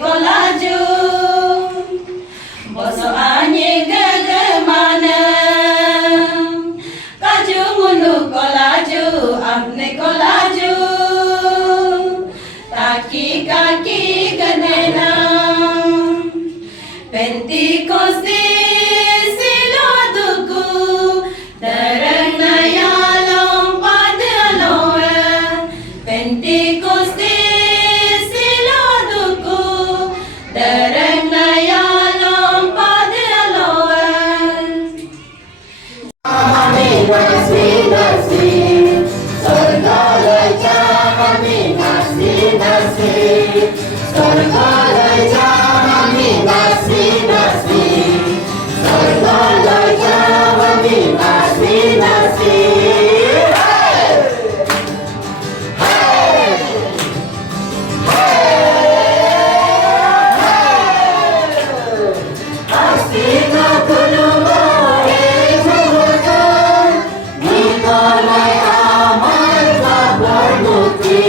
kolaju boso anye gagamana kaju munu kolaju apne kolaju taki kaki ganena Pentecoste siloduku darang nayalom padaloe Pentecoste siloduku darang nayalom padaloe Kami nasi nasi Sargalai kami nasi nasi Sargalai kami nasi nasi Sargalai kami nasi nasi Astina kunumo emukan Nikolai amal kabarmuti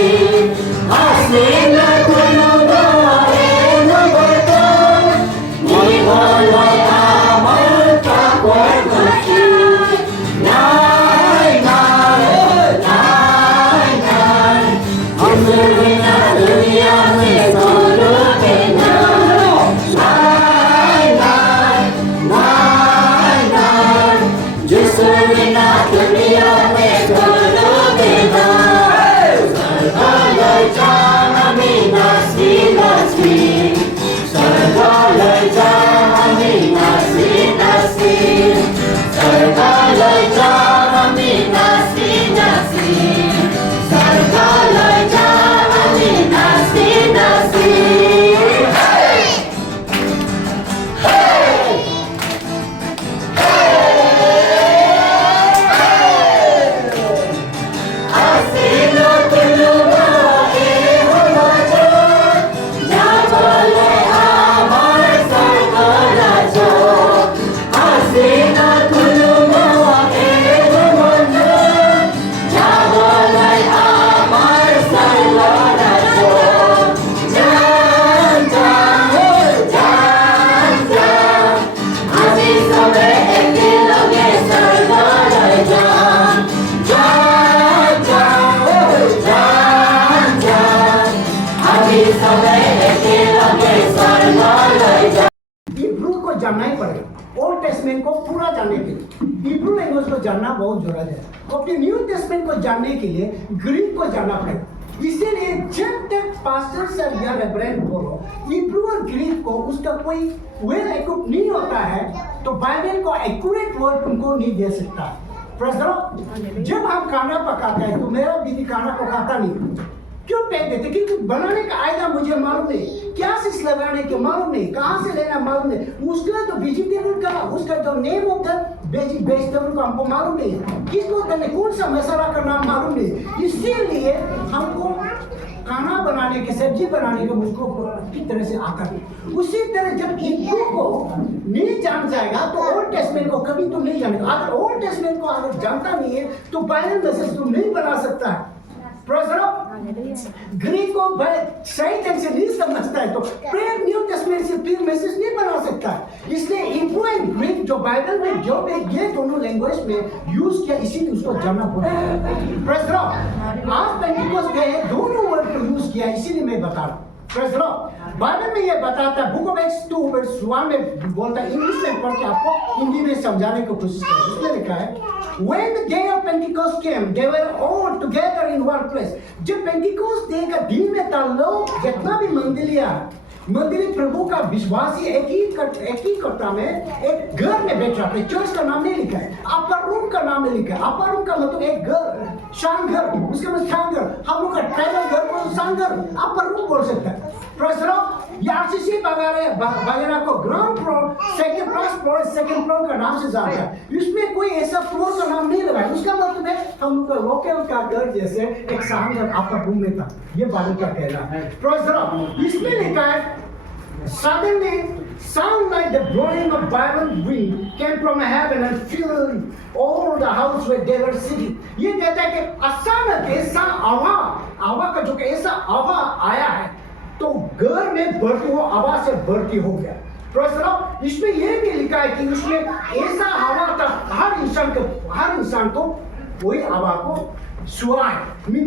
Astina kunumo emukan Nikolai amal kabarmuti Nai nai nai nai Amrina dunia mein solo kena Nai nai nai nai Jusrina dunia mein solo kena Sargalai kami nasi nasi Sargalai kami nasi nasi Sargalai kami nasi nasi Sargalai kami nasi nasi Asilo tulumo ehumajo Jabale amar sargalajo Asilo tulumo ehumajo Jabale amar sargalajo Jan jan jan jan Ami sabe ekiloge sargalajo Jan jan jan jan Ami sabe ekiloge sargalajo Hebrew को जानना ही पड़ेगा old testament को पूरा जानने के लिए Hebrew language को जानना बहुत जरूरत है और फिर न्यू टेस्टमेंट को जानने के लिए ग्रीक को जानना पड़ेगा इसीलिए जब तक पास्टर सर या रेवरेंड बोलो हिब्रू और ग्रीक को उसका कोई वेल इक्विप नहीं होता है तो बाइबल को एक्यूरेट वर्ड उनको नहीं दे सकता प्रश्न जब हम खाना पकाते हैं तो मेरा दीदी खाना पकाता नहीं क्यों फेंक देते क्योंकि बनाने का आयदा मुझे मालूम नहीं क्या चीज लगाने के मालूम नहीं कहाँ से लेना मालूम नहीं उसका तो वेजिटेबल का उसका जो नेम ऑफ द वेजिटेबल का हमको मालूम नहीं किसको करने कौन सा मसाला का नाम मालूम नहीं इसीलिए हमको खाना बनाने के सब्जी बनाने के मुझको की तरह से आता है उसी तरह जब हिब्रू को नहीं जान जाएगा तो ओल्ड टेस्टमेंट को कभी तुम नहीं जानेगा अगर ओल्ड टेस्टमेंट को अगर जानता नहीं है तो बाइबल मैसेज तुम नहीं बना सकता है ग्रीक को सही ढंग से नहीं समझता है तो प्रेयर न्यू टेस्टमेंट से फिर मैसेज नहीं बना सकता है इसलिए हिब्रू एंड ग्रीक जो बाइबल में जो ये दोनों लैंग्वेज में यूज किया इसीलिए उसको जानना पड़ेगा आज पेंटिकोस्ट गए दोनों वर्ड को यूज किया इसीलिए मैं बता रहा हूँ बाइबल में ये बताता है बुक ऑफ एक्ट्स 2 वर्स 1 में बोलता है इंग्लिश में पढ़ के आपको हिंदी में समझाने की कोशिश करें उसमें लिखा है When the day of Pentecost came, they were all together in one place. जब पेंटिकोस्ट डे का दिन में था लोग जितना भी मंदिर प्रभु का विश्वासी एक ही कट्टा में एक घर में बैठ रहा था चर्च का नाम नहीं लिखा है अपर रूम का नाम नहीं लिखा है अपर रूम का मतलब एक घर शान घर उसके बाद शान घर हम लोग का ट्राइबल घर को शान घर अपर रूम बोल सकता है प्रश्न आरसीसी वगैरह को ग्राउंड फ्लोर सेकंड फ्लोर का नाम से जानता है इसमें कोई ऐसा फ्लोर का नाम नहीं लगाया उसका मतलब है हम लोग का लोकल का घर जैसे एक शान घर अपर रूम में था ये बाइबल का कहना है प्रश्न इसमें लिखा है Suddenly, sound like the blowing of violent wind came from heaven and filled all the house where they were sitting. ये कहता है कि अचानक ऐसा आवा का जो कि ऐसा आवा आया है तो घर में भर्ती हो, हवा से भर्ती हो गया। प्रश्न इसमें यह भी लिखा है कि उसमें ऐसा हवा था हर इंसान को वही हवा को छुआ है,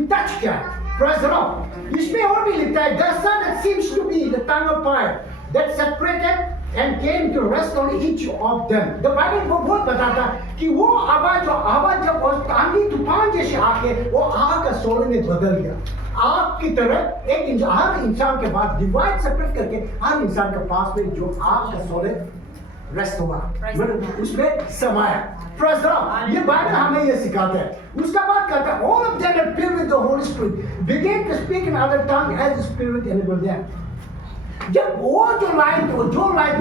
टच किया। प्रश्न इसमें और भी लिखा है the sun that seems to be the tongue of fire that separated and came to rest on each of them. The Bible को बहुत बताता कि वो आवाज जब आंधी तूफान जैसे आके वो आग का शोले में बदल गया। आग की तरह हर इंसान के पास डिवाइड सेपरेट करके हर इंसान के पास में जो आग का शोले रेस्ट हुआ, मतलब उसमें समाया। ये बाइबल हमें ये सिखाता है। उसका बाद कहता है all of them are filled with the Holy Spirit began to speak in other tongue as the Spirit enabled them. जब वो जो लाइन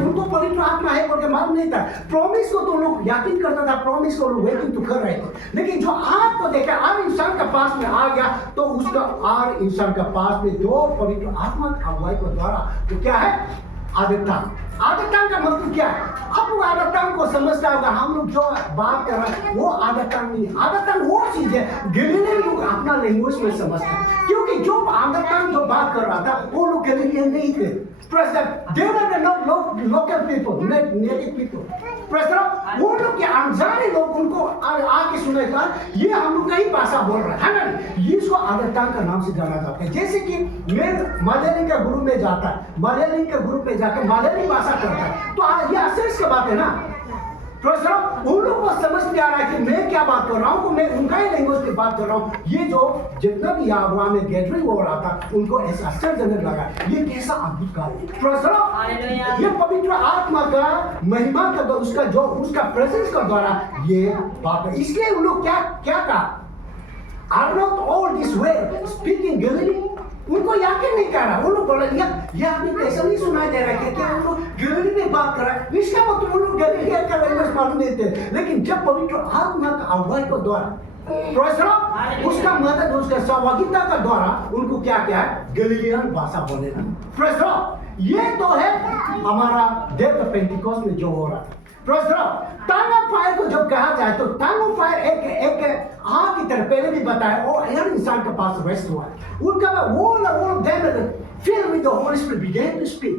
उनको पवित्र आत्मा है बोल के मालूम नहीं था। प्रॉमिस को तो लोग यकीन करता था, प्रॉमिस को लोग वेटिंग तो कर रहे थे, लेकिन जो आग को देखा हर इंसान के पास में आ गया तो उसका हर इंसान के पास में जो पवित्र आत्मा की अगुवाई को द्वारा तो क्या है आदतांग का मतलब क्या है? आप लोग आदतांग को समझता होगा। हम लोग जो बात कर रहे हैं वो आदतांग नहीं है। आदतांग वो चीज है गलीलियन लोग अपना लैंग्वेज में समझते हैं, क्योंकि जो आदतांग जो बात कर रहा था वो लोग गलीलियन नहीं थे। They were not local people, native people. वो लोग के अनजाने लोग उनको आके सुने था ये हम लोग कई भाषा बोल रहे हैं ना, ये इसको आदतांग का नाम से जाना जाता है। जैसे कि मैं मलयाली का ग्रुप में जाता है, मलयाली के ग्रुप में जाकर मलयाली भाषा करता है तो ये आश्चर्य की बात है ना। उन लोग को समझ नहीं आ रहा है कि मैं क्या बात कर रहा हूँ, मैं उनका ही लैंग्वेज की बात कर रहा हूँ। ये जो जितना भी यहाँ में गैदरिंग हो रहा था उनको ऐसा आश्चर्यजनक लगा, ये कैसा अद्भुत कार्य है। ये पवित्र आत्मा का महिमा का उसका प्रेजेंस का द्वारा ये बात है। इसलिए उन लोग क्या कहा, Are not all this way speaking Galilee? उनको यकीन नहीं कर रहा। वो लोग बोला ये आपने कैसा नहीं सुनाई दे रहा है क्या हम लोग गलीली में बात कर रहा है, इसका मतलब वो लोग गलीली का लैंग्वेज मालूम नहीं थे। लेकिन जब पवित्र आत्मा का अगुवाई को द्वारा उसका मदद उसका सहभागिता का द्वारा उनको क्या है गलीलियन भाषा बोले ना। ये तो है हमारा डे ऑफ पेंटिकोस्ट में जो हो रहा है। टंग ऑफ फायर को जब कहा जाए तो टंग ऑफ फायर एक आग की तरह पहले भी बताया और हर इंसान के पास रेस्ट हुआ है। उनका वो then filled with the Holy Spirit began to speak.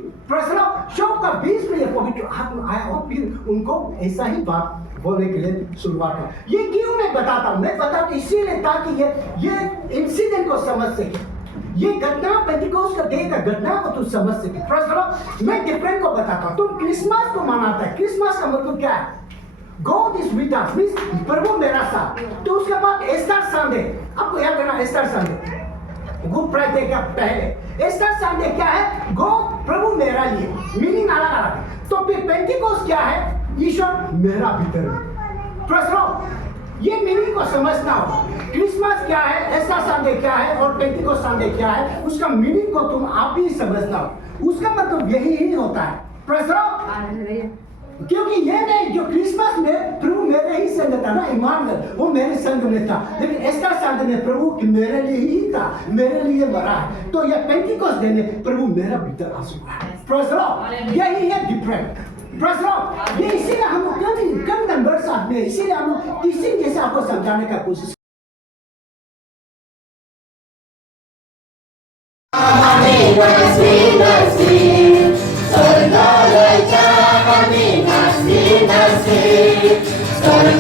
शब्द का बीच में ये पवित्र आत्मा आया और फिर उनको ऐसा ही बात बोलने के लिए शुरुआत है। ये क्यों मैं बताता इसीलिए ताकि ये इंसिडेंट को समझ सके, ये घटना पेंटिकोस्ट का डे का घटना को तुम समझ सके। मैं डिफरेंट को बताता हूँ। तुम क्रिसमस को मनाता है, क्रिसमस का मतलब क्या है? God is with us, means प्रभु मेरा साथ। तो उसके बाद एस्टर संडे, आपको याद है ना एस्टर संडे, गुड फ्राइडे का पहले एस्टर संडे क्या है? गॉड प्रभु मेरा लिए, मीनिंग अलग अलग है। तो फिर पेंटिकोस्ट क्या है? ईश्वर मेरा भीतर है। प्रश्न ये मीनिंग को समझना हो। क्रिसमस क्या है, एस्टर संडे क्या है और पेंटिकोस्ट संडे क्या है, उसका मीनिंग को तुम आप ही समझना हो। उसका मतलब यही ही होता है। प्रश्न क्योंकि ये नहीं जो क्रिसमस में प्रभु मेरे ही संग था ना, इमानुएल वो मेरे संग में था, लेकिन एस्टर संडे में प्रभु मेरे लिए ही था, मेरे लिए मरा है। तो ये पेंटिकोस्ट डे में प्रभु मेरा भीतर आ चुका है। प्रश्न यही है डिफरेंट। प्रश्न ये इसीलिए हम लोग कम नंबर साथ में, इसीलिए हम लोग इसी जैसे आपको समझाने का कोशिश Sorry,